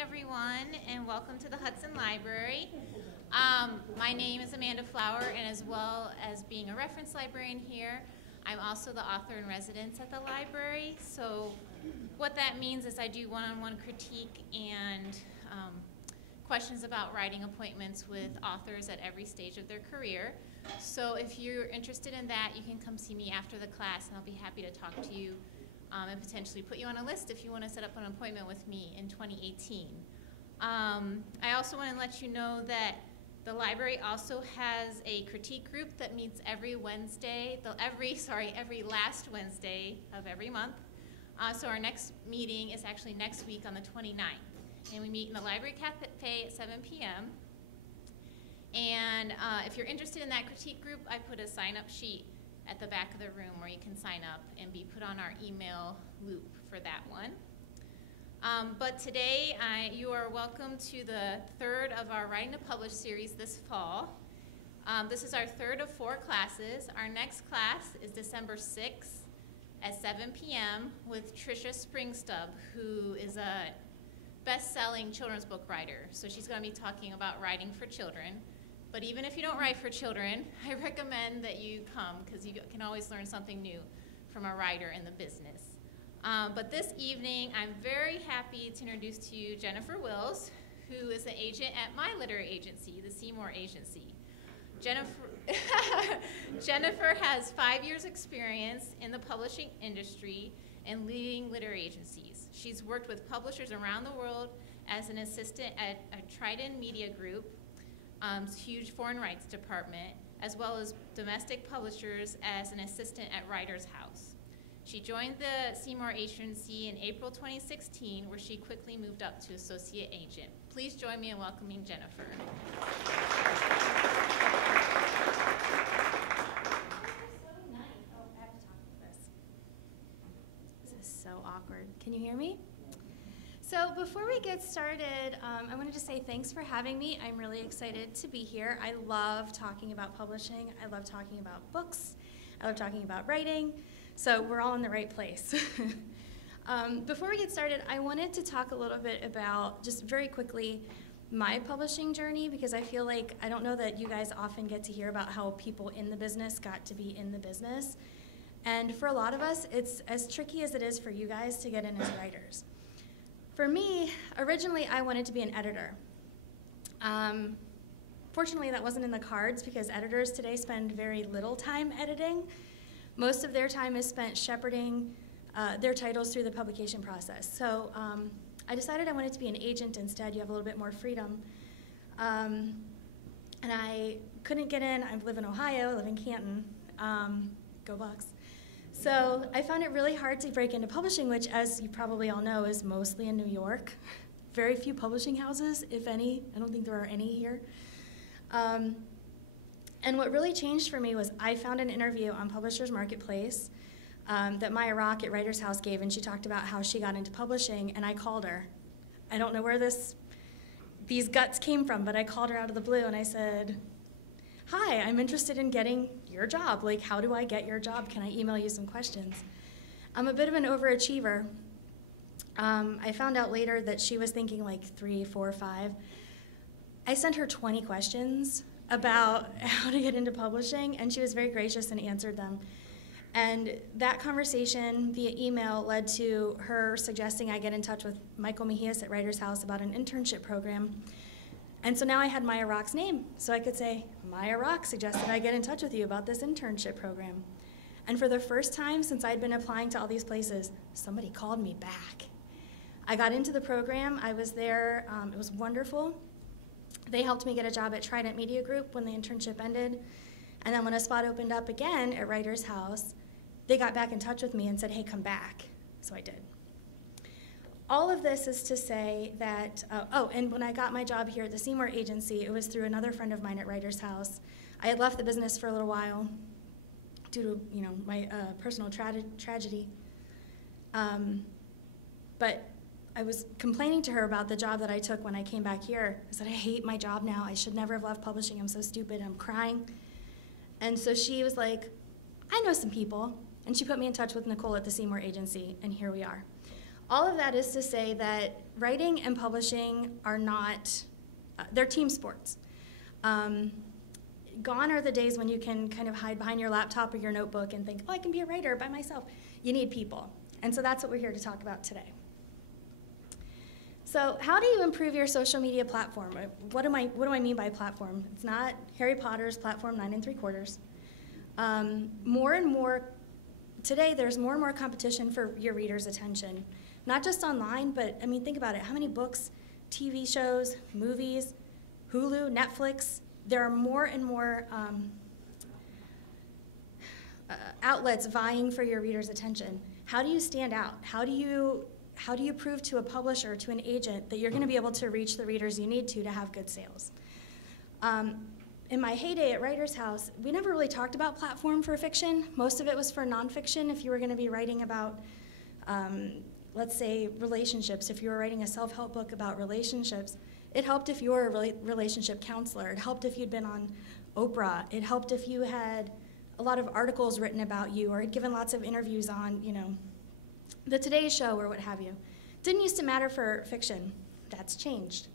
everyone, and welcome to the Hudson Library. My name is Amanda Flower, and as well as being a reference librarian here, I'm also the author in residence at the library. So what that means is I do one-on-one critique and questions about writing appointments with authors at every stage of their career. So if you're interested in that, you can come see me after the class, and I'll be happy to talk to you and potentially put you on a list if you want to set up an appointment with me in 2018. I also want to let you know that the library also has a critique group that meets every Wednesday, every last Wednesday of every month. So our next meeting is actually next week on the 29th. And we meet in the library cafe at 7 p.m. And if you're interested in that critique group, I put a sign-up sheet at the back of the room where you can sign up and be put on our email loop for that one. But today, you are welcome to the third of our Writing to Publish series this fall. This is our third of 4 classes. Our next class is December 6th at 7 p.m. with Tricia Springstub, who is a best-selling children's book writer. So she's going to be talking about writing for children. But even if you don't write for children, I recommend that you come because you can always learn something new from a writer in the business. But this evening, I'm very happy to introduce to you Jennifer Wills, who is an agent at my literary agency, the Seymour Agency. Jennifer has 5 years experience in the publishing industry and leading literary agencies. She's worked with publishers around the world as an assistant at a Trident Media Group, huge foreign rights department, as well as domestic publishers as an assistant at Writers House. She joined the Seymour Agency in April 2016, where she quickly moved up to associate agent. Please join me in welcoming Jennifer. So awkward. Can you hear me? So before we get started, I wanted to say thanks for having me. I'm really excited to be here. I love talking about publishing. I love talking about books. I love talking about writing. So we're all in the right place. Before we get started, I wanted to talk a little bit about, just very quickly, my publishing journey, because I feel like, I don't know that you guys often get to hear about how people in the business got to be in the business. And for a lot of us, it's as tricky as it is for you guys to get in as writers. For me, originally I wanted to be an editor. Fortunately, that wasn't in the cards because editors today spend very little time editing. Most of their time is spent shepherding their titles through the publication process. So I decided I wanted to be an agent instead. You have a little bit more freedom. And I couldn't get in. I live in Ohio, I live in Canton. Go Bucks. So I found it really hard to break into publishing, which, as you probably all know, is mostly in New York. Very few publishing houses, if any. I don't think there are any here. And what really changed for me was I found an interview on Publishers Marketplace that Maya Rock at Writers House gave, and she talked about how she got into publishing, and I called her. I don't know where these guts came from, but I called her out of the blue, and I said, "Hi, I'm interested in getting your job. Like, how do I get your job? Can I email you some questions?" I'm a bit of an overachiever. I found out later that she was thinking like 3, 4, 5. I sent her 20 questions about how to get into publishing, and she was very gracious and answered them. And that conversation via email led to her suggesting I get in touch with Michael Mejias at Writers House about an internship program. And so now I had Maya Rock's name, so I could say, Maya Rock suggested I get in touch with you about this internship program. And for the first time since I'd been applying to all these places, somebody called me back. I got into the program, I was there, it was wonderful. They helped me get a job at Trident Media Group when the internship ended. And then when a spot opened up again at Writers House, they got back in touch with me and said, hey, come back. So I did. All of this is to say that, and when I got my job here at the Seymour Agency, it was through another friend of mine at Writers House. I had left the business for a little while due to, my personal tragedy. But I was complaining to her about the job that I took when I came back here. I said, I hate my job now. I should never have left publishing. I'm so stupid. I'm crying. And so she was like, I know some people. And she put me in touch with Nicole at the Seymour Agency, and here we are. All of that is to say that writing and publishing are not, they're team sports. Gone are the days when you can kind of hide behind your laptop or your notebook and think, oh, I can be a writer by myself. You need people. And so that's what we're here to talk about today. So how do you improve your social media platform? What do I mean by platform? It's not Harry Potter's platform 9 3/4. More and more, today there's more and more competition for your readers' attention. Not just online, but I mean, think about it. How many books, TV shows, movies, Hulu, Netflix, there are more and more outlets vying for your readers' attention. How do you stand out? How do you prove to a publisher, to an agent, that you're going to be able to reach the readers you need to have good sales? In my heyday at Writers House, we never really talked about platform for fiction. Most of it was for nonfiction. If you were going to be writing about, let's say, relationships, if you were writing a self-help book about relationships, it helped if you were a relationship counselor. It helped if you'd been on Oprah. It helped if you had a lot of articles written about you or had given lots of interviews on, the Today Show or what have you. Didn't used to matter for fiction. That's changed.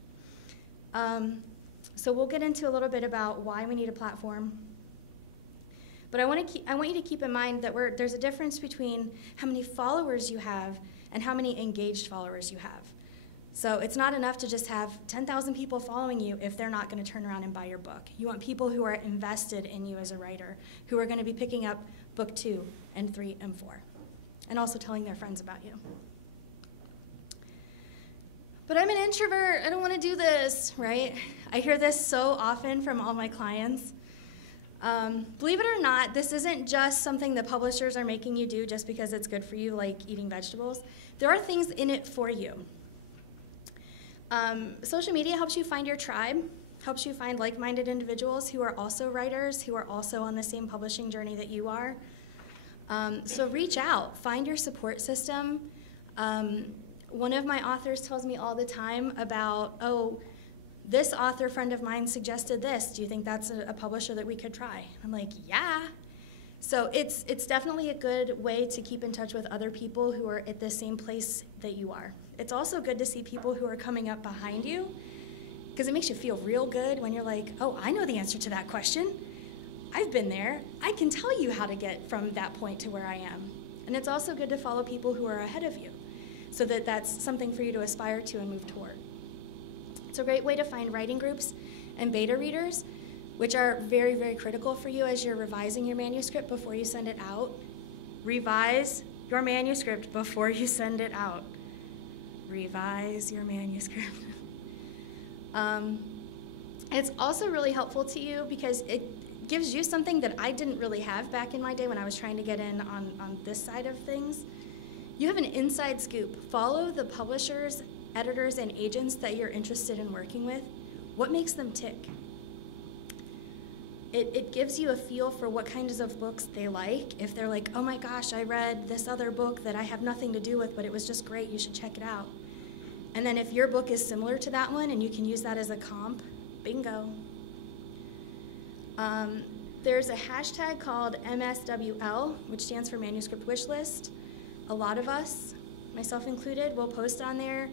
So we'll get into a little bit about why we need a platform. But I want you to keep in mind that there's a difference between how many followers you have and how many engaged followers you have. So it's not enough to just have 10,000 people following you if they're not going to turn around and buy your book. You want people who are invested in you as a writer, who are going to be picking up book 2 and 3 and 4, and also telling their friends about you. But I'm an introvert, I don't want to do this, right? I hear this so often from all my clients. Believe it or not, this isn't just something that publishers are making you do just because it's good for you, like eating vegetables. There are things in it for you. Social media helps you find your tribe, helps you find like-minded individuals who are also writers, who are also on the same publishing journey that you are. So reach out, find your support system. One of my authors tells me all the time about, oh, this author friend of mine suggested this. Do you think that's a publisher that we could try? I'm like, yeah. So it's definitely a good way to keep in touch with other people who are at the same place that you are. It's also good to see people who are coming up behind you, because it makes you feel real good when you're like, oh, I know the answer to that question. I've been there. I can tell you how to get from that point to where I am. And it's also good to follow people who are ahead of you, so that that's something for you to aspire to and move toward. It's a great way to find writing groups and beta readers, which are very, very critical for you as you're revising your manuscript before you send it out. Revise your manuscript before you send it out. Revise your manuscript. It's also really helpful to you because it gives you something that I didn't really have back in my day when I was trying to get in on this side of things. You have an inside scoop. Follow the publishers, editors, and agents that you're interested in working with. What makes them tick? It gives you a feel for what kinds of books they like. If they're like, oh my gosh, I read this other book that I have nothing to do with, but it was just great, you should check it out. And then if your book is similar to that one and you can use that as a comp, bingo. There's a hashtag called MSWL, which stands for Manuscript Wishlist. A lot of us, myself included, will post on there.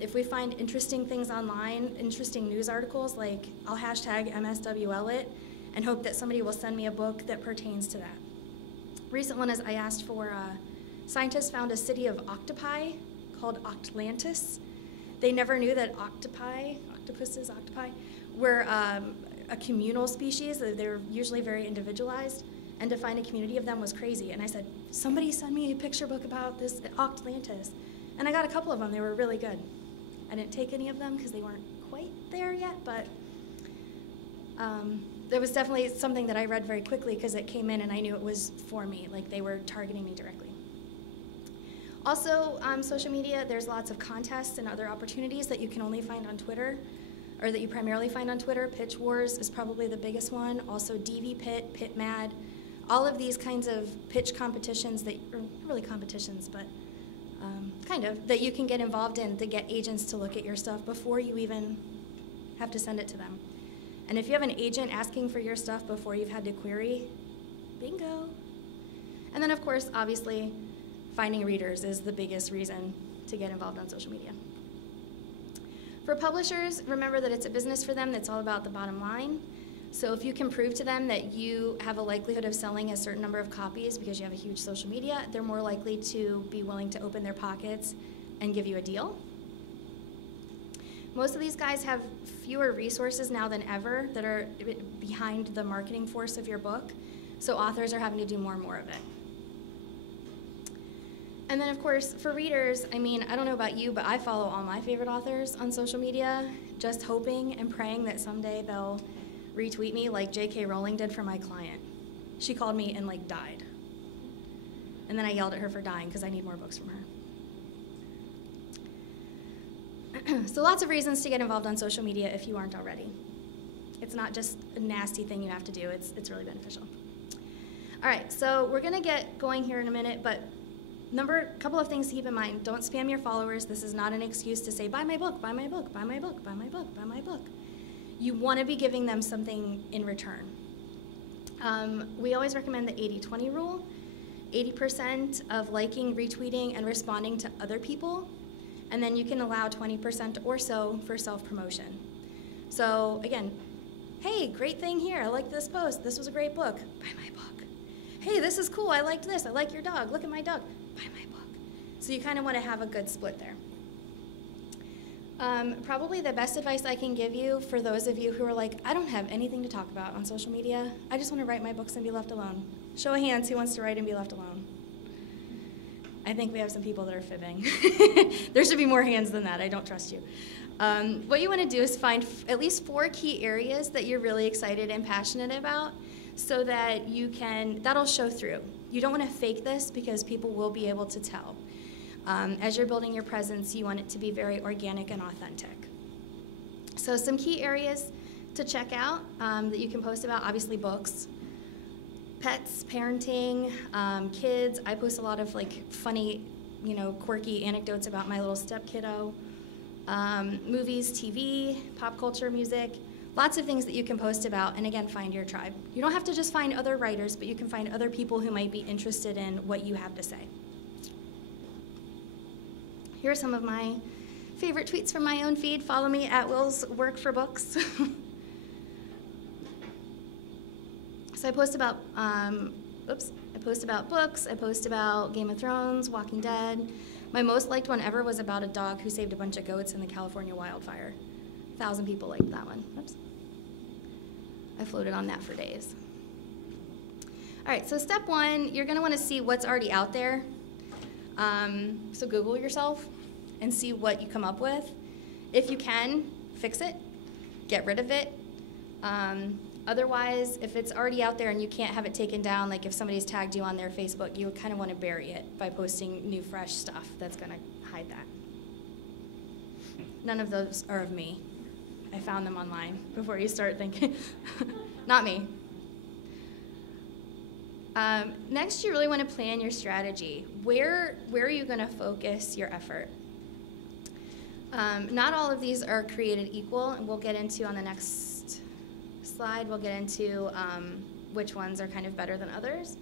If we find interesting things online, interesting news articles, like I'll hashtag MSWL it and hope that somebody will send me a book that pertains to that. Recent one is I asked for, scientists found a city of octopi called Octlantis. They never knew that octopuses, were a communal species. They're usually very individualized, and to find a community of them was crazy. And I said, somebody send me a picture book about this Octlantis. And I got a couple of them. They were really good. I didn't take any of them because they weren't quite there yet, but there was definitely something that I read very quickly because it came in and I knew it was for me, like they were targeting me directly. Also, on social media, there's lots of contests and other opportunities that you can only find on Twitter, or that you primarily find on Twitter. Pitch Wars is probably the biggest one. Also DV Pit, Pit Mad, all of these kinds of pitch competitions that, or not really competitions, but kind of, that you can get involved in to get agents to look at your stuff before you even have to send it to them. And if you have an agent asking for your stuff before you've had to query, bingo. And then of course, obviously, finding readers is the biggest reason to get involved on social media. For publishers, remember that it's a business for them that's all about the bottom line. So if you can prove to them that you have a likelihood of selling a certain number of copies because you have a huge social media, they're more likely to be willing to open their pockets and give you a deal. Most of these guys have fewer resources now than ever that are behind the marketing force of your book, so authors are having to do more and more of it. And then, of course, for readers, I mean, I don't know about you, but I follow all my favorite authors on social media, just hoping and praying that someday they'll retweet me like J.K. Rowling did for my client. She called me and, like, died. And then I yelled at her for dying because I need more books from her. So lots of reasons to get involved on social media if you aren't already. It's not just a nasty thing you have to do. It's really beneficial. All right, so we're going to get going here in a minute, but couple of things to keep in mind. Don't spam your followers. This is not an excuse to say, buy my book, buy my book, buy my book, buy my book, buy my book. You want to be giving them something in return. We always recommend the 80-20 rule. 80% of liking, retweeting, and responding to other people, and then you can allow 20% or so for self-promotion. So again, hey, great thing here. I like this post. This was a great book. Buy my book. Hey, this is cool. I liked this. I like your dog. Look at my dog. Buy my book. So you kind of want to have a good split there. Probably the best advice I can give you for those of you who are like, I don't have anything to talk about on social media. I just want to write my books and be left alone. Show of hands who wants to write and be left alone. I think we have some people that are fibbing. There should be more hands than that. I don't trust you. What you want to do is find at least 4 key areas that you're really excited and passionate about so that that'll show through. You don't want to fake this because people will be able to tell. As you're building your presence, you want it to be very organic and authentic. So some key areas to check out that you can post about, obviously books, pets, parenting, kids. I post a lot of like funny, quirky anecdotes about my little step kiddo. Movies, TV, pop culture, music, lots of things that you can post about, and again, find your tribe. You don't have to just find other writers, but you can find other people who might be interested in what you have to say. Here are some of my favorite tweets from my own feed. Follow me at Will's Work for Books. So I post about, books, I post about Game of Thrones, Walking Dead. My most liked one ever was about a dog who saved a bunch of goats in the California wildfire. 1,000 people liked that one. Oops. I floated on that for days. All right, so step 1, you're going to want to see what's already out there. So Google yourself and see what you come up with. If you can, fix it, get rid of it. Otherwise, if it's already out there and you can't have it taken down, like if somebody's tagged you on their Facebook, you kind of want to bury it by posting new, fresh stuff that's going to hide that. None of those are of me. I found them online before you start thinking. Not me. Next, you really want to plan your strategy. Where are you going to focus your effort? Not all of these are created equal, and we'll get into on the next slide, we'll get into which ones are kind of better than others.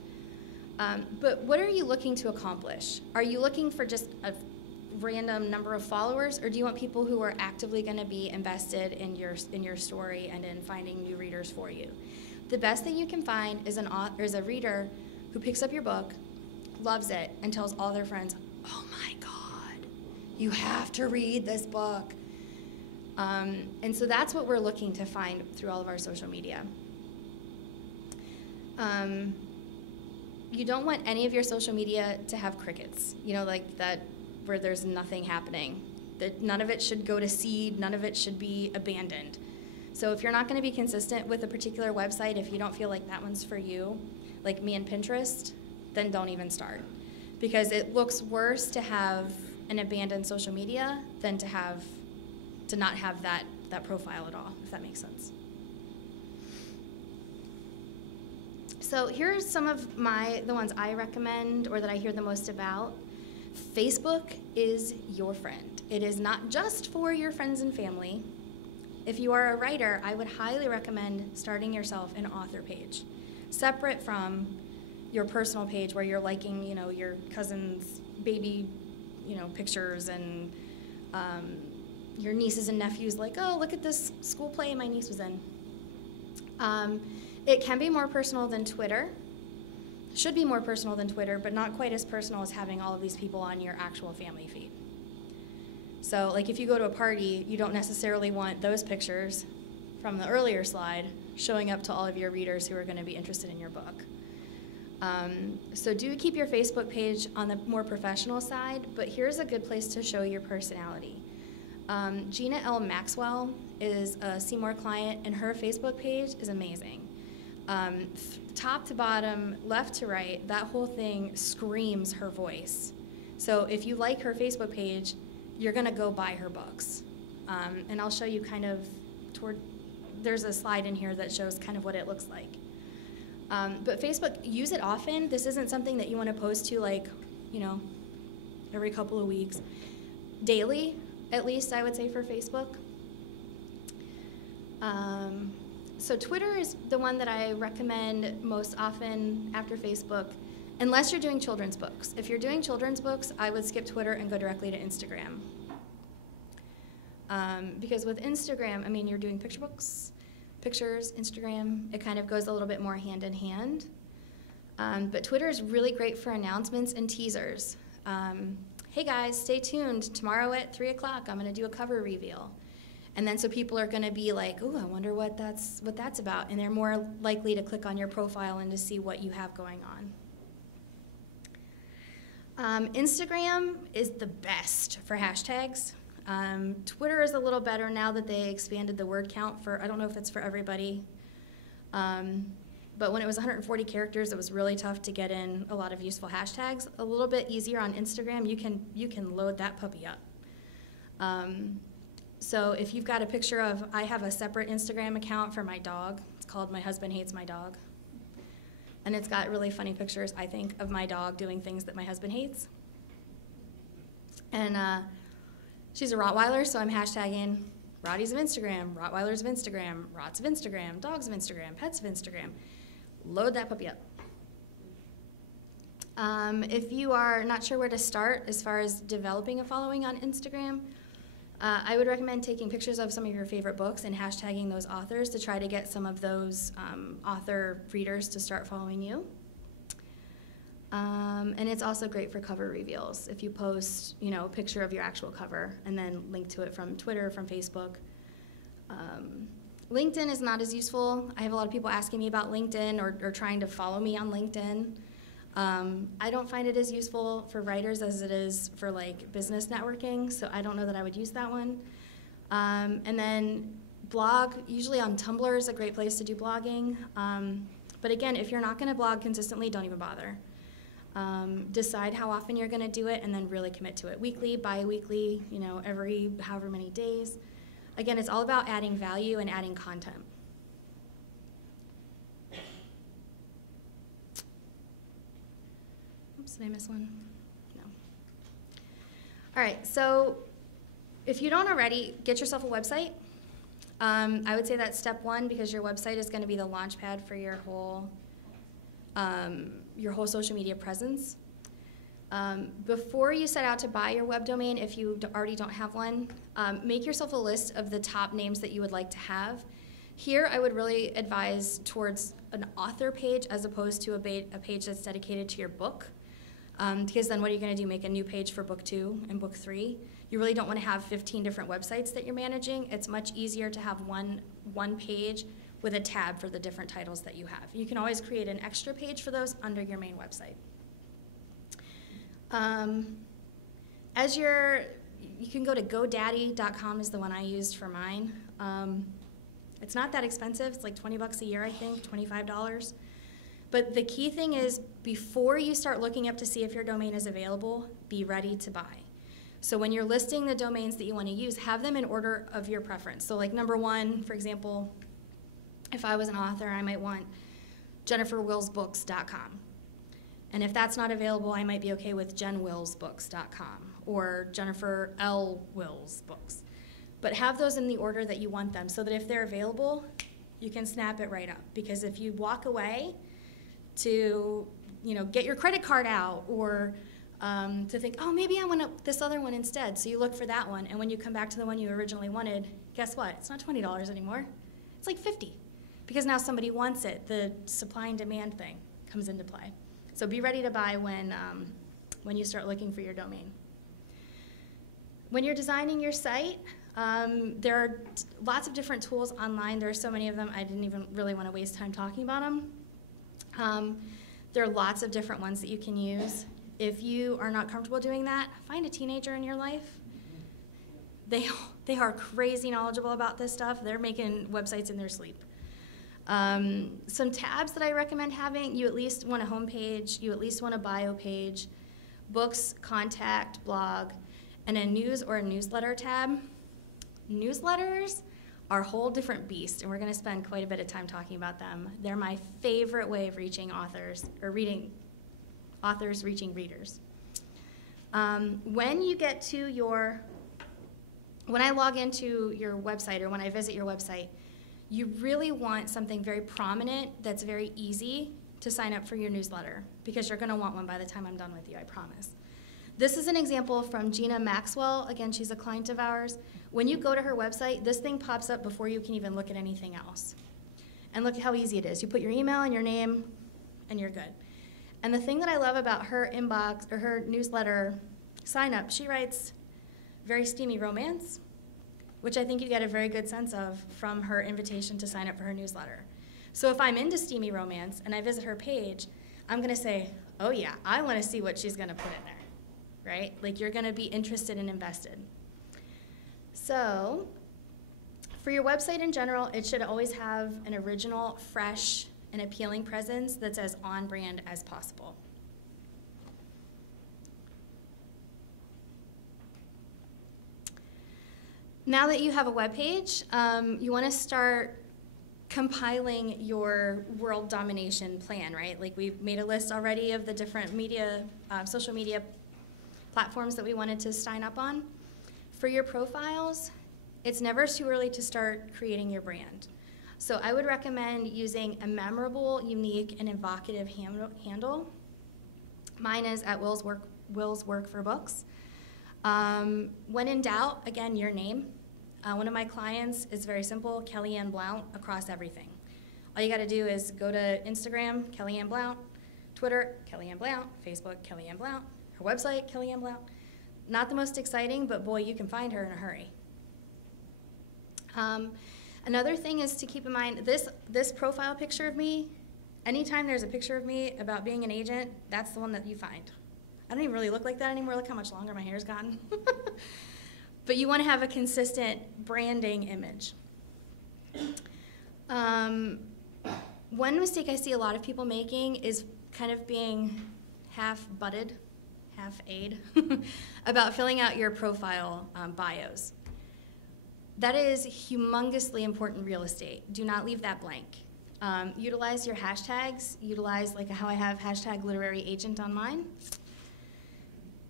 But what are you looking to accomplish? Are you looking for just a random number of followers, or do you want people who are actively going to be invested in your story and in finding new readers for you? The best thing you can find is a reader who picks up your book, loves it, and tells all their friends, oh my God, you have to read this book. And so that's what we're looking to find through all of our social media. You don't want any of your social media to have crickets, like that where there's nothing happening. None of it should go to seed, none of it should be abandoned. So if you're not going to be consistent with a particular website, if you don't feel like that one's for you, like me and Pinterest, then don't even start. Because it looks worse to have an abandoned social media than to not have that profile at all, if that makes sense. So here are some of the ones I recommend or that I hear the most about. Facebook is your friend. It is not just for your friends and family. If you are a writer, I would highly recommend starting yourself an author page, separate from your personal page where you're liking, your cousin's baby, pictures, and your nieces and nephews like, oh, look at this school play my niece was in. It can be more personal than Twitter. Should be more personal than Twitter, but not quite as personal as having all of these people on your actual family feed. So like if you go to a party, you don't necessarily want those pictures from the earlier slide showing up to all of your readers who are going to be interested in your book. So do keep your Facebook page on the more professional side, but here's a good place to show your personality. Gina L. Maxwell is a Seymour client, and her Facebook page is amazing. Top to bottom, left to right, that whole thing screams her voice. So if you like her Facebook page, you're going to go buy her books. And I'll show you kind of there's a slide in here that shows kind of what it looks like. But Facebook, use it often. This isn't something that you want to post to like, every couple of weeks. Daily, at least, I would say, for Facebook. So Twitter is the one that I recommend most often after Facebook, unless you're doing children's books. If you're doing children's books, I would skip Twitter and go directly to Instagram. Because with Instagram, you're doing pictures, Instagram, it kind of goes a little bit more hand in hand. But Twitter is really great for announcements and teasers. Hey guys, stay tuned. Tomorrow at 3 o'clock, I'm going to do a cover reveal. And then so people are going to be like, oh, I wonder what that's about. And they're more likely to click on your profile and to see what you have going on. Instagram is the best for hashtags. Twitter is a little better now that they expanded the word count I don't know if it's for everybody. But when it was 140 characters, it was really tough to get in a lot of useful hashtags. A little bit easier on Instagram, you can load that puppy up. So if you've got a picture I have a separate Instagram account for my dog. It's called My Husband Hates My Dog. And it's got really funny pictures, I think, of my dog doing things that my husband hates. And she's a Rottweiler, so I'm hashtagging Rotties of Instagram, Rottweilers of Instagram, Rots of Instagram, Dogs of Instagram, Pets of Instagram. Load that puppy up. If you are not sure where to start as far as developing a following on Instagram, I would recommend taking pictures of some of your favorite books and hashtagging those authors to try to get some of those author readers to start following you. And it's also great for cover reveals. If you post, a picture of your actual cover and then link to it from Twitter, from Facebook. LinkedIn is not as useful. I have a lot of people asking me about LinkedIn or trying to follow me on LinkedIn. I don't find it as useful for writers as it is for business networking, so I don't know that I would use that one. And then blog, usually on Tumblr is a great place to do blogging. But again, if you're not going to blog consistently, don't even bother. Decide how often you're going to do it and then really commit to it. Weekly, bi-weekly, every however many days. Again, it's all about adding value and adding content. Oops, did I miss one? No. All right, so if you don't already, get yourself a website. I would say that's step one because your website is going to be the launch pad for your whole social media presence. Before you set out to buy your web domain, if you already don't have one, make yourself a list of the top names that you would like to have. Here, I would really advise towards an author page as opposed to a page that's dedicated to your book. Because then what are you going to do, make a new page for book 2 and book 3? You really don't want to have 15 different websites that you're managing. It's much easier to have one page with a tab for the different titles that you have. You can always create an extra page for those under your main website. You can go to GoDaddy.com is the one I used for mine. It's not that expensive. It's like $20 a year, I think, $25. But the key thing is, before you start looking up to see if your domain is available, be ready to buy. So when you're listing the domains that you want to use, have them in order of your preference. So like number 1, for example, if I was an author, I might want jenniferwillsbooks.com. And if that's not available, I might be okay with jenwillsbooks.com or Jennifer L. Wills Books. But have those in the order that you want them so that if they're available, you can snap it right up. Because if you walk away to get your credit card out, or to think, oh, maybe I want this other one instead. So you look for that one, and when you come back to the one you originally wanted, guess what? It's not $20 anymore. It's like $50, because now somebody wants it. The supply and demand thing comes into play. So be ready to buy when you start looking for your domain. When you're designing your site, there are lots of different tools online. There are so many of them, I didn't even really want to waste time talking about them. There are lots of different ones that you can use. If you are not comfortable doing that, find a teenager in your life. They are crazy knowledgeable about this stuff. They're making websites in their sleep. Some tabs that I recommend having: you at least want a home page, you at least want a bio page, books, contact, blog, and a news or a newsletter tab. Newsletters are a whole different beast, and we're going to spend quite a bit of time talking about them. They're my favorite way of reaching authors, or authors reaching readers. When I log into your website, or when I visit your website, you really want something very prominent that's very easy to sign up for your newsletter, because you're going to want one by the time I'm done with you, I promise. This is an example from Gina Maxwell. Again, she's a client of ours. When you go to her website, this thing pops up before you can even look at anything else. And look at how easy it is. You put your email and your name, and you're good. And the thing that I love about her inbox, or her newsletter sign up, she writes very steamy romance, which I think you get a very good sense of from her invitation to sign up for her newsletter. So if I'm into steamy romance and I visit her page, I'm going to say, oh yeah, I want to see what she's going to put in there, right? Like, you're going to be interested and invested. So for your website in general, it should always have an original, fresh, and appealing presence that's as on-brand as possible. Now that you have a web page, you want to start compiling your world domination plan, right? Like, we've made a list already of the different media, social media platforms that we wanted to sign up on. For your profiles, it's never too early to start creating your brand. So I would recommend using a memorable, unique, and evocative handle. Mine is at Will's Work for Books. When in doubt, again, your name. One of my clients is very simple: Kellyanne Blount across everything. All you got to do is go to Instagram, Kellyanne Blount, Twitter, Kellyanne Blount, Facebook, Kellyanne Blount, her website, Kellyanne Blount. Not the most exciting, but boy, you can find her in a hurry. Another thing is to keep in mind, this profile picture of me, anytime there's a picture of me about being an agent, that's the one that you find. I don't even really look like that anymore. Look how much longer my hair's gotten. But you want to have a consistent branding image. One mistake I see a lot of people making is kind of being half-butted, half-aid, about filling out your profile bios. That is humongously important real estate. Do not leave that blank. Utilize your hashtags. Utilize, like how I have hashtag literary agent on mine.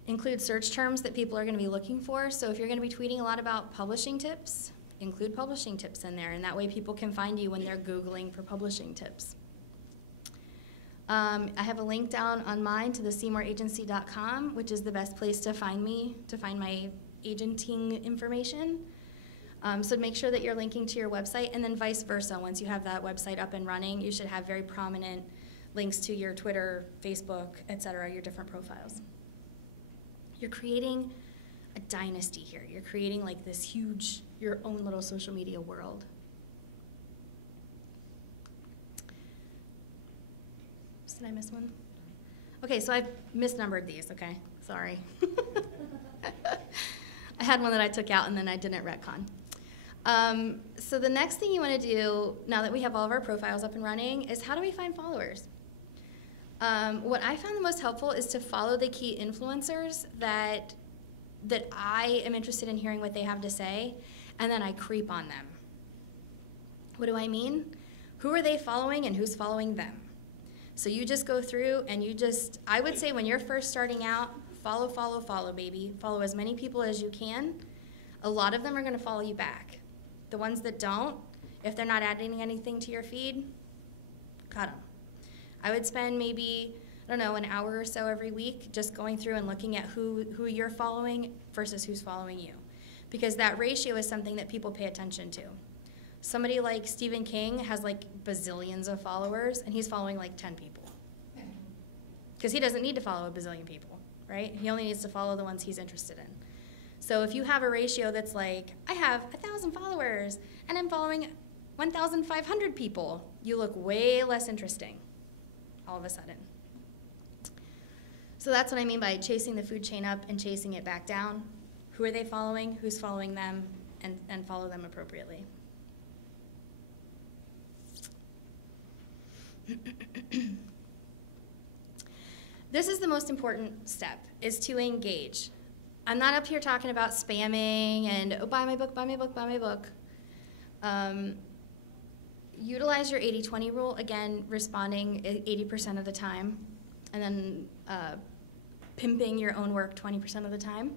Include search terms that people are going to be looking for. So if you're going to be tweeting a lot about publishing tips, include publishing tips in there, and that way people can find you when they're Googling for publishing tips. I have a link down on mine to the SeymourAgency.com, which is the best place to find me, to find my agenting information. So make sure that you're linking to your website, and then vice versa. Once you have that website up and running, you should have very prominent links to your Twitter, Facebook, etc., your different profiles. You're creating a dynasty here. You're creating like this huge, your own little social media world. Did I miss one? Okay, so I've misnumbered these, okay? Sorry. I had one that I took out and then I didn't retcon. So the next thing you want to do, now that we have all of our profiles up and running, is how do we find followers? What I found the most helpful is to follow the key influencers that I am interested in hearing what they have to say, and then I creep on them. What do I mean? Who are they following and who's following them? So you just go through and I would say when you're first starting out, follow, follow, follow, baby. Follow as many people as you can. A lot of them are going to follow you back. The ones that don't, if they're not adding anything to your feed, cut them. I would spend maybe I don't know, an hour or so every week, just going through and looking at who you're following versus who's following you. Because that ratio is something that people pay attention to. Somebody like Stephen King has like bazillions of followers, and he's following like 10 people. Because he doesn't need to follow a bazillion people, right? He only needs to follow the ones he's interested in. So if you have a ratio that's like, I have 1,000 followers, and I'm following 1,500 people, you look way less interesting all of a sudden. So that's what I mean by chasing the food chain up and chasing it back down. Who are they following? Who's following them? And follow them appropriately. This is the most important step, is to engage. I'm not up here talking about spamming and, oh, buy my book, buy my book, buy my book. Utilize your 80-20 rule, again, responding 80% of the time, and then pimping your own work 20% of the time.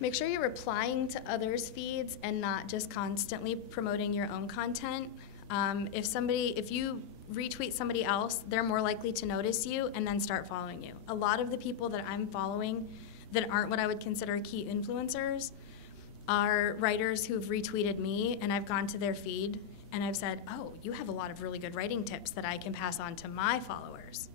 Make sure you're replying to others' feeds and not just constantly promoting your own content. If you retweet somebody else, they're more likely to notice you and then start following you. A lot of the people that I'm following that aren't what I would consider key influencers are writers who've retweeted me, and I've gone to their feed and I've said, oh, you have a lot of really good writing tips that I can pass on to my followers.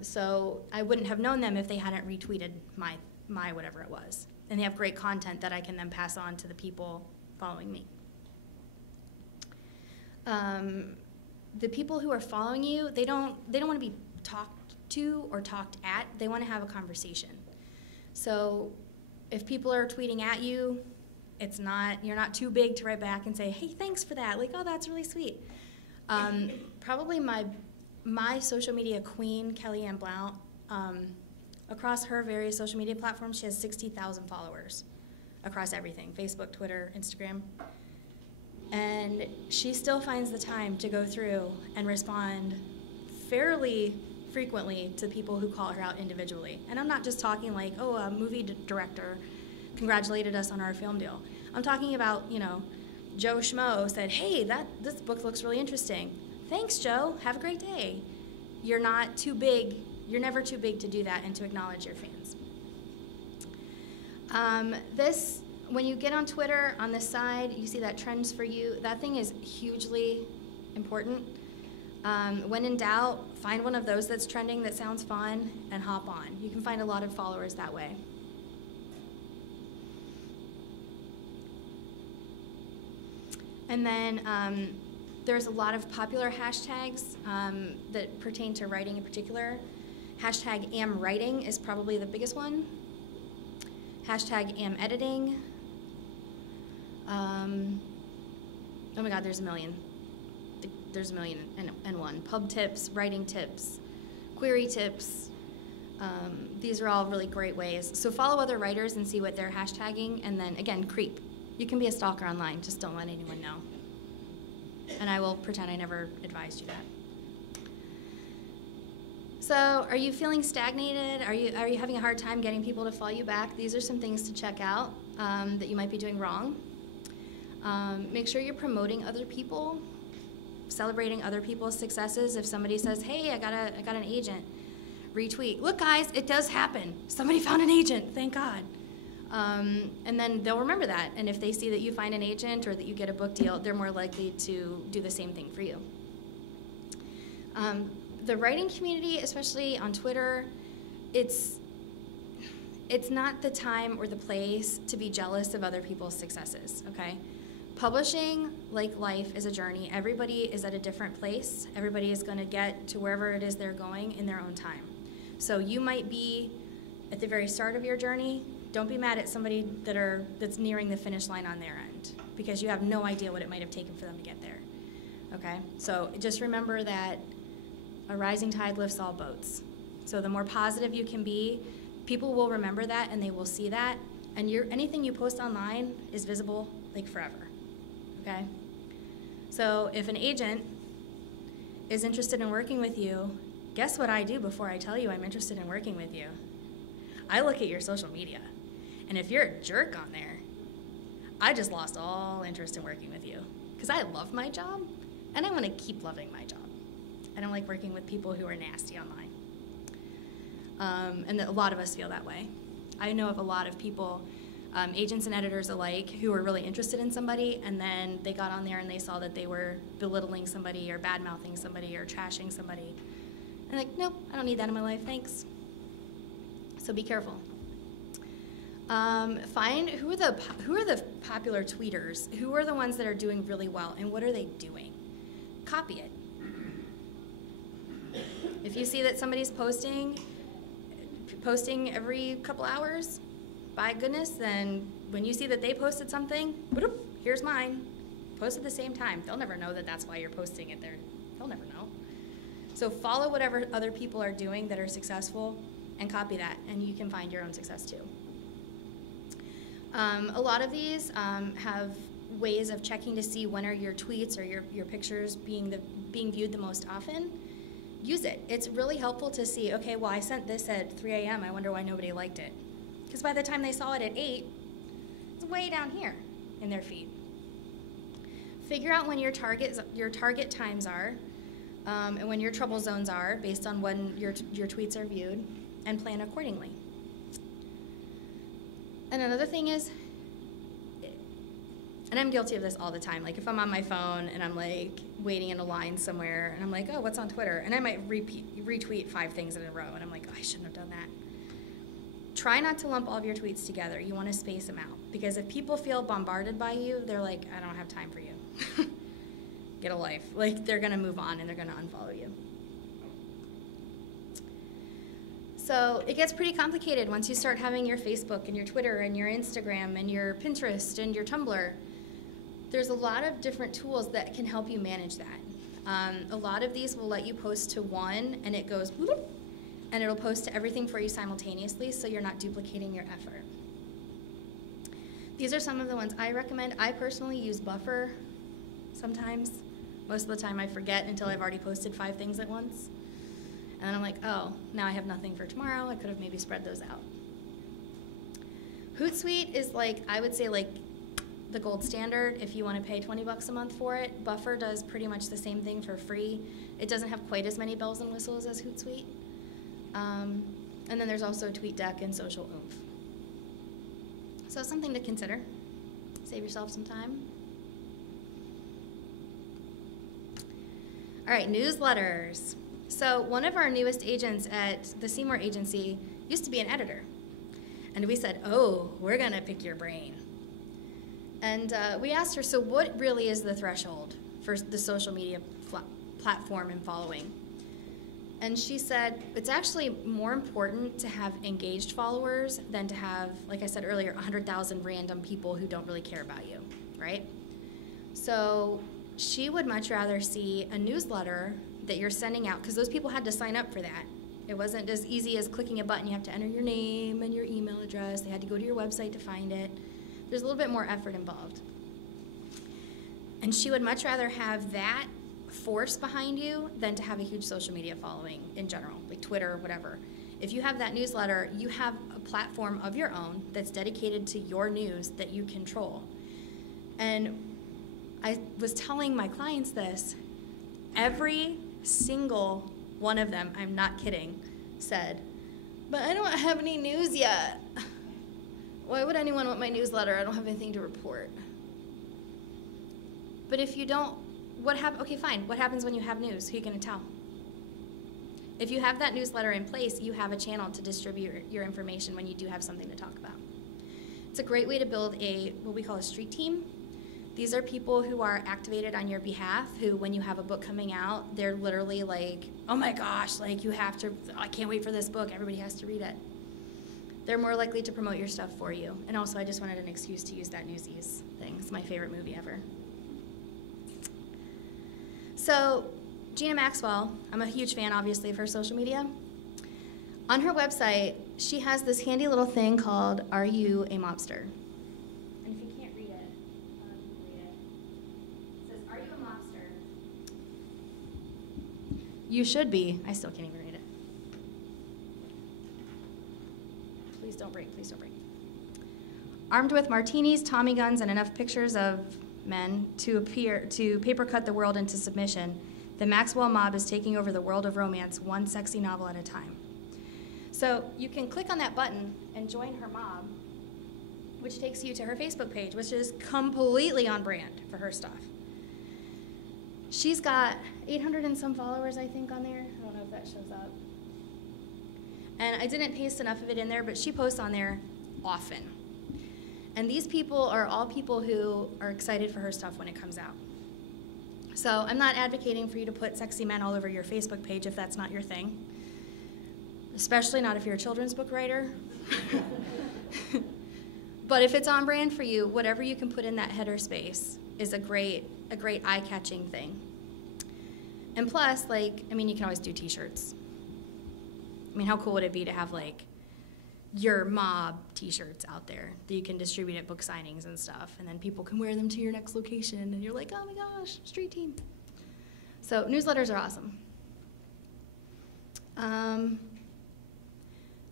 So I wouldn't have known them if they hadn't retweeted my whatever it was. And they have great content that I can then pass on to the people following me. The people who are following you, they don't want to be talked to or talked at. They want to have a conversation. So if people are tweeting at you, you're not too big to write back and say, hey, thanks for that. Like, oh, that's really sweet. Probably my social media queen, Kellyanne Blount, across her various social media platforms, she has 60,000 followers across everything, Facebook, Twitter, Instagram. And she still finds the time to go through and respond fairly frequently to people who call her out individually. And I'm not just talking like, oh, a movie director congratulated us on our film deal. I'm talking about, Joe Schmo said, hey, this book looks really interesting. Thanks, Joe. Have a great day. You're not too big. You're never too big to do that and to acknowledge your fans. When you get on Twitter, on this side, you see that trends for you. That thing is hugely important. When in doubt, find one of those that's trending that sounds fun and hop on. You can find a lot of followers that way. And then there's a lot of popular hashtags that pertain to writing in particular. Hashtag #amwriting is probably the biggest one. Hashtag #editing. Oh my God, there's a million. There's a million and one. Pub tips, writing tips, query tips. These are all really great ways. So follow other writers and see what they're hashtagging, and then again, creep. You can be a stalker online, just don't let anyone know. And I will pretend I never advised you that. So are you feeling stagnated? Are you having a hard time getting people to follow you back? These are some things to check out that you might be doing wrong. Make sure you're promoting other people, celebrating other people's successes. If somebody says, hey, I got an agent, retweet. Look, guys, it does happen. Somebody found an agent, thank God. And then they'll remember that. And if they see that you find an agent or that you get a book deal, they're more likely to do the same thing for you. The writing community, especially on Twitter, it's not the time or the place to be jealous of other people's successes, okay? Publishing, like life, is a journey. Everybody is at a different place. Everybody is going to get to wherever it is they're going in their own time. So you might be at the very start of your journey. Don't be mad at somebody that's nearing the finish line on their end, because you have no idea what it might have taken for them to get there, okay? So just remember that a rising tide lifts all boats. So the more positive you can be, people will remember that and they will see that, and anything you post online is visible like forever, okay? So if an agent is interested in working with you, guess what I do before I tell you I'm interested in working with you? I look at your social media, and if you're a jerk on there, I just lost all interest in working with you, because I love my job and I want to keep loving my job. I don't like working with people who are nasty online. And a lot of us feel that way. I know of a lot of people, agents and editors alike, who were really interested in somebody, and then they got on there and they saw that they were belittling somebody or bad-mouthing somebody or trashing somebody. And like, nope, I don't need that in my life, thanks. So be careful. Find who are the popular tweeters, who are the ones that are doing really well, and what are they doing? Copy it. If you see that somebody's posting every couple hours, by goodness, then when you see that they posted something, here's mine. Post at the same time. They'll never know that that's why you're posting it there. They'll never know. So follow whatever other people are doing that are successful and copy that, and you can find your own success too. A lot of these have ways of checking to see when are your tweets or your pictures being viewed the most often. Use it. It's really helpful to see, okay, well, I sent this at 3 a.m. I wonder why nobody liked it. Because by the time they saw it at 8, it's way down here in their feed. Figure out when your target times are and when your trouble zones are based on when your tweets are viewed, and plan accordingly. And another thing is, and I'm guilty of this all the time, like if I'm on my phone and I'm like waiting in a line somewhere and I'm like, oh, what's on Twitter? And I might retweet 5 things in a row and I'm like, oh, I shouldn't have done that. Try not to lump all of your tweets together. You want to space them out, because if people feel bombarded by you, they're like, I don't have time for you. Get a life. Like, they're going to move on and they're going to unfollow you. So it gets pretty complicated once you start having your Facebook and your Twitter and your Instagram and your Pinterest and your Tumblr. There's a lot of different tools that can help you manage that. A lot of these will let you post to one and it goes bloop, and it'll post to everything for you simultaneously, so you're not duplicating your effort. These are some of the ones I recommend. I personally use Buffer sometimes. Most of the time I forget until I've already posted 5 things at once. And then I'm like, oh, now I have nothing for tomorrow. I could have maybe spread those out. Hootsuite is like, I would say like the gold standard if you want to pay 20 bucks a month for it. Buffer does pretty much the same thing for free. It doesn't have quite as many bells and whistles as Hootsuite. And then there's also TweetDeck and Social Oomph. So something to consider. Save yourself some time. All right, newsletters. So one of our newest agents at the Seymour Agency used to be an editor. And we said, oh, we're going to pick your brain. And we asked her, so what really is the threshold for the social media platform and following? And she said, it's actually more important to have engaged followers than to have, like I said earlier, 100,000 random people who don't really care about you, right? So she would much rather see a newsletter that you're sending out, because those people had to sign up for that. It wasn't as easy as clicking a button. You have to enter your name and your email address. They had to go to your website to find it. There's a little bit more effort involved. And she would much rather have that force behind you than to have a huge social media following in general, like Twitter or whatever. If you have that newsletter, you have a platform of your own that's dedicated to your news that you control. And I was telling my clients this, every single one of them, I'm not kidding, said, but I don't have any news yet. Why would anyone want my newsletter? I don't have anything to report. But if you don't, okay, fine. What happens when you have news? Who are you going to tell? If you have that newsletter in place, you have a channel to distribute your information when you do have something to talk about. It's a great way to build what we call a street team. These are people who are activated on your behalf, who when you have a book coming out, they're literally like, oh my gosh, like you have to, I can't wait for this book, everybody has to read it. They're more likely to promote your stuff for you. And also I just wanted an excuse to use that Newsies thing. It's my favorite movie ever. So Gina Maxwell, I'm a huge fan obviously of her social media. On her website, she has this handy little thing called, Are You a Mobster? And if you can't read it, it says, Are you a mobster? You should be. I still can't even read it. Please don't break, please don't break. Armed with martinis, Tommy guns, and enough pictures of men to paper cut the world into submission, The Maxwell mob is taking over the world of romance, one sexy novel at a time. So you can click on that button and join her mob, which takes you to her Facebook page, which is completely on brand for her stuff. She's got 800 and some followers, I think, on there. I don't know if that shows up. And I didn't paste enough of it in there, but she posts on there often. And these people are all people who are excited for her stuff when it comes out. So I'm not advocating for you to put sexy men all over your Facebook page if that's not your thing, especially not if you're a children's book writer. But if it's on brand for you, whatever you can put in that header space is a great eye-catching thing. And plus, like, I mean, you can always do t-shirts. I mean, how cool would it be to have, like, your mob t-shirts out there that you can distribute at book signings and stuff, and then people can wear them to your next location, and you're like, oh my gosh, street team. So newsletters are awesome.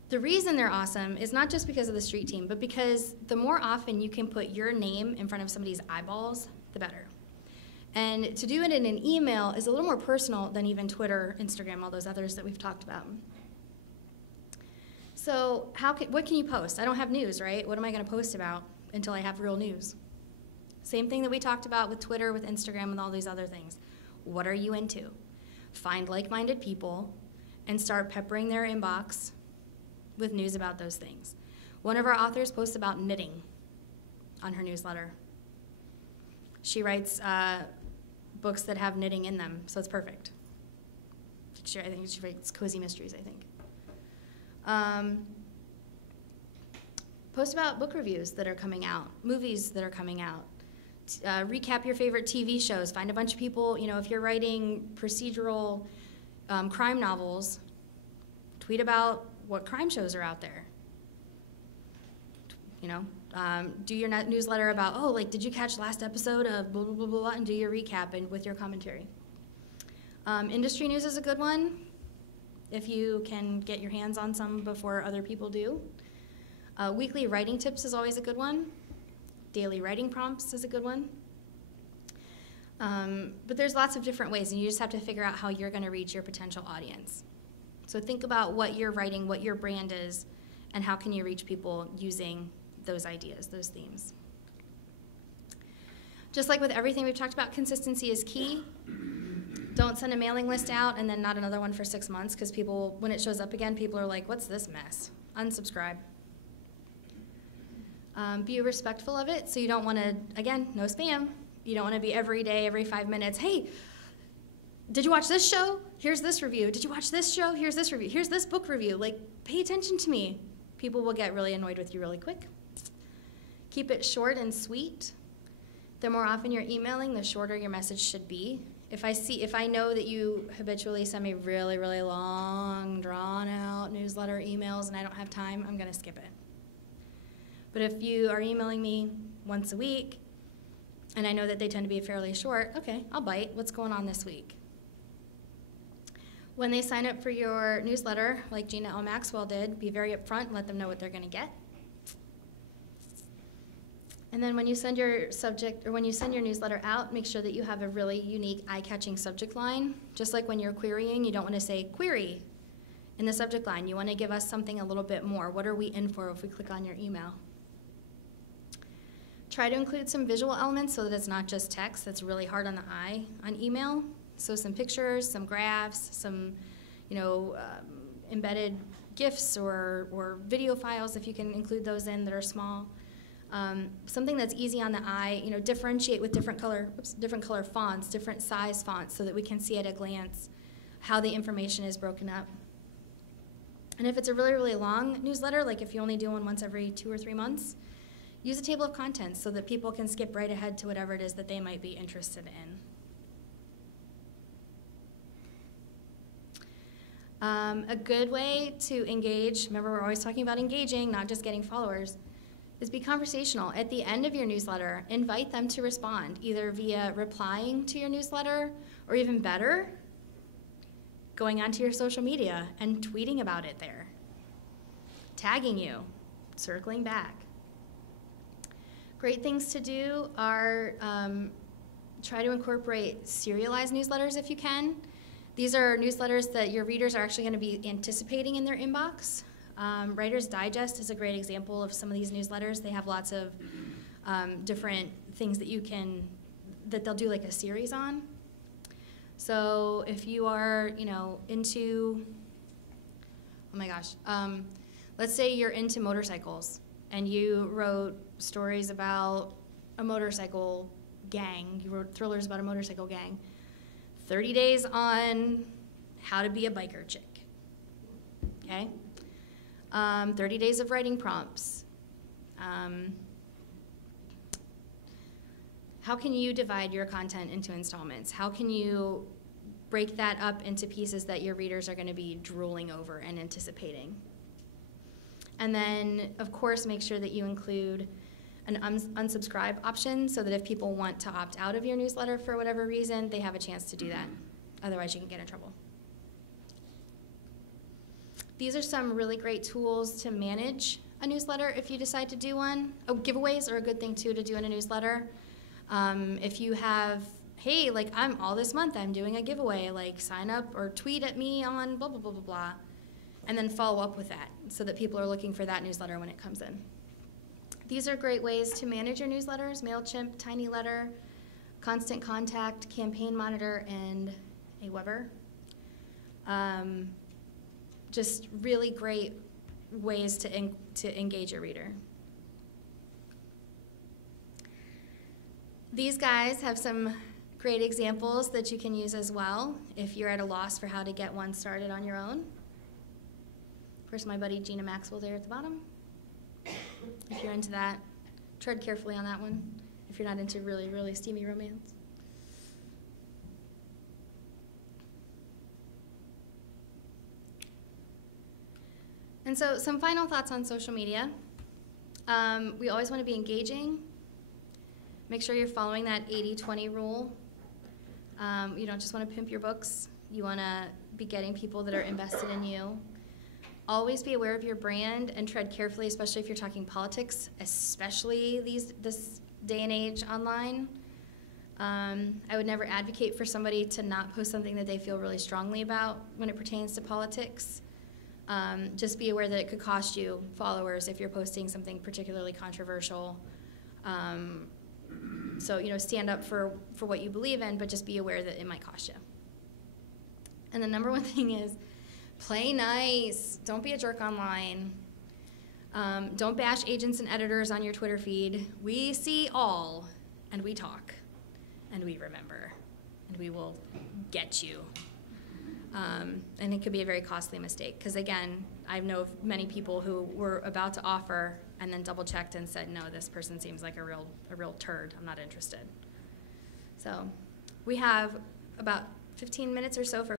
The reason they're awesome is not just because of the street team, but because the more often you can put your name in front of somebody's eyeballs, the better. And to do it in an email is a little more personal than even Twitter, Instagram, all those others that we've talked about. So what can you post? I don't have news, right? What am I going to post about until I have real news? Same thing that we talked about with Twitter, with Instagram, and all these other things. What are you into? Find like-minded people and start peppering their inbox with news about those things. One of our authors posts about knitting on her newsletter. She writes books that have knitting in them, so it's perfect. I think she writes cozy mysteries, I think. Post about book reviews that are coming out, movies that are coming out. Recap your favorite TV shows. Find a bunch of people, you know, if you're writing procedural crime novels, tweet about what crime shows are out there. You know, do your newsletter about, oh, like, did you catch last episode of blah, blah, blah, blah, and do your recap and with your commentary. Industry news is a good one, if you can get your hands on some before other people do. Weekly writing tips is always a good one. Daily writing prompts is a good one. But there's lots of different ways, and you just have to figure out how you're going to reach your potential audience. So think about what you're writing, what your brand is, and how can you reach people using those ideas, those themes. Just like with everything we've talked about, consistency is key. Don't send a mailing list out and then not another one for 6 months, because people, when it shows up again, people are like, what's this mess? Unsubscribe. Be respectful of it, so you don't want to, again, no spam. You don't want to be every day, every 5 minutes, hey, did you watch this show? Here's this review. Did you watch this show? Here's this review. Here's this book review. Like, pay attention to me. People will get really annoyed with you really quick. Keep it short and sweet. The more often you're emailing, the shorter your message should be. If I know that you habitually send me really, really long, drawn-out newsletter emails and I don't have time, I'm going to skip it. But if you are emailing me once a week, and I know that they tend to be fairly short, okay, I'll bite. What's going on this week? When they sign up for your newsletter, like Gina L. Maxwell did, be very upfront and let them know what they're going to get. And then when you send your newsletter out, make sure that you have a really unique, eye-catching subject line. Just like when you're querying, you don't want to say query in the subject line. You want to give us something a little bit more. What are we in for if we click on your email? Try to include some visual elements so that it's not just text. That's really hard on the eye on email. So some pictures, some graphs, some, embedded GIFs or video files, if you can include those in that are small. Something that's easy on the eye, differentiate with different color fonts, different size fonts, so that we can see at a glance how the information is broken up. And if it's a really, really long newsletter, like if you only do one once every 2 or 3 months, use a table of contents so that people can skip right ahead to whatever it is that they might be interested in. A good way to engage, remember we're always talking about engaging, not just getting followers, is be conversational. At the end of your newsletter, invite them to respond, either via replying to your newsletter, or even better, going onto your social media and tweeting about it there, tagging you, circling back. Great things to do are try to incorporate serialized newsletters if you can. These are newsletters that your readers are actually going to be anticipating in their inbox. Writer's Digest is a great example of some of these newsletters. They have lots of different things that they'll do like a series on. So if you are, into, oh my gosh, let's say you're into motorcycles and you wrote stories about a motorcycle gang. You wrote thrillers about a motorcycle gang. 30 days on how to be a biker chick, okay? 30 days of writing prompts. How can you divide your content into installments? How can you break that up into pieces that your readers are going to be drooling over and anticipating? And then, of course, make sure that you include an unsubscribe option so that if people want to opt out of your newsletter for whatever reason, they have a chance to do that. Otherwise, you can get in trouble. These are some really great tools to manage a newsletter if you decide to do one. Oh, giveaways are a good thing, too, to do in a newsletter. If you have, hey, like all this month I'm doing a giveaway, like sign up or tweet at me on blah, blah, blah, blah, blah, and then follow up with that so that people are looking for that newsletter when it comes in. These are great ways to manage your newsletters: MailChimp, TinyLetter, Constant Contact, Campaign Monitor, and Aweber. Just really great ways to engage your reader. These guys have some great examples that you can use as well if you're at a loss for how to get one started on your own. Of course, my buddy Gina Maxwell there at the bottom. If you're into that, tread carefully on that one if you're not into really, really steamy romance. And so some final thoughts on social media. We always want to be engaging. Make sure you're following that 80-20 rule. You don't just want to pimp your books. You want to be getting people that are invested in you. Always be aware of your brand and tread carefully, especially if you're talking politics, especially this day and age online. I would never advocate for somebody to not post something that they feel really strongly about when it pertains to politics. Just be aware that it could cost you followers if you're posting something particularly controversial. So, stand up for what you believe in, but just be aware that it might cost you. And the number one thing is play nice. Don't be a jerk online. Don't bash agents and editors on your Twitter feed. We see all, and we talk, and we remember, and we will get you. And it could be a very costly mistake because, again, I know of many people who were about to offer and then double-checked and said, no, this person seems like a real turd. I'm not interested. So we have about 15 minutes or so for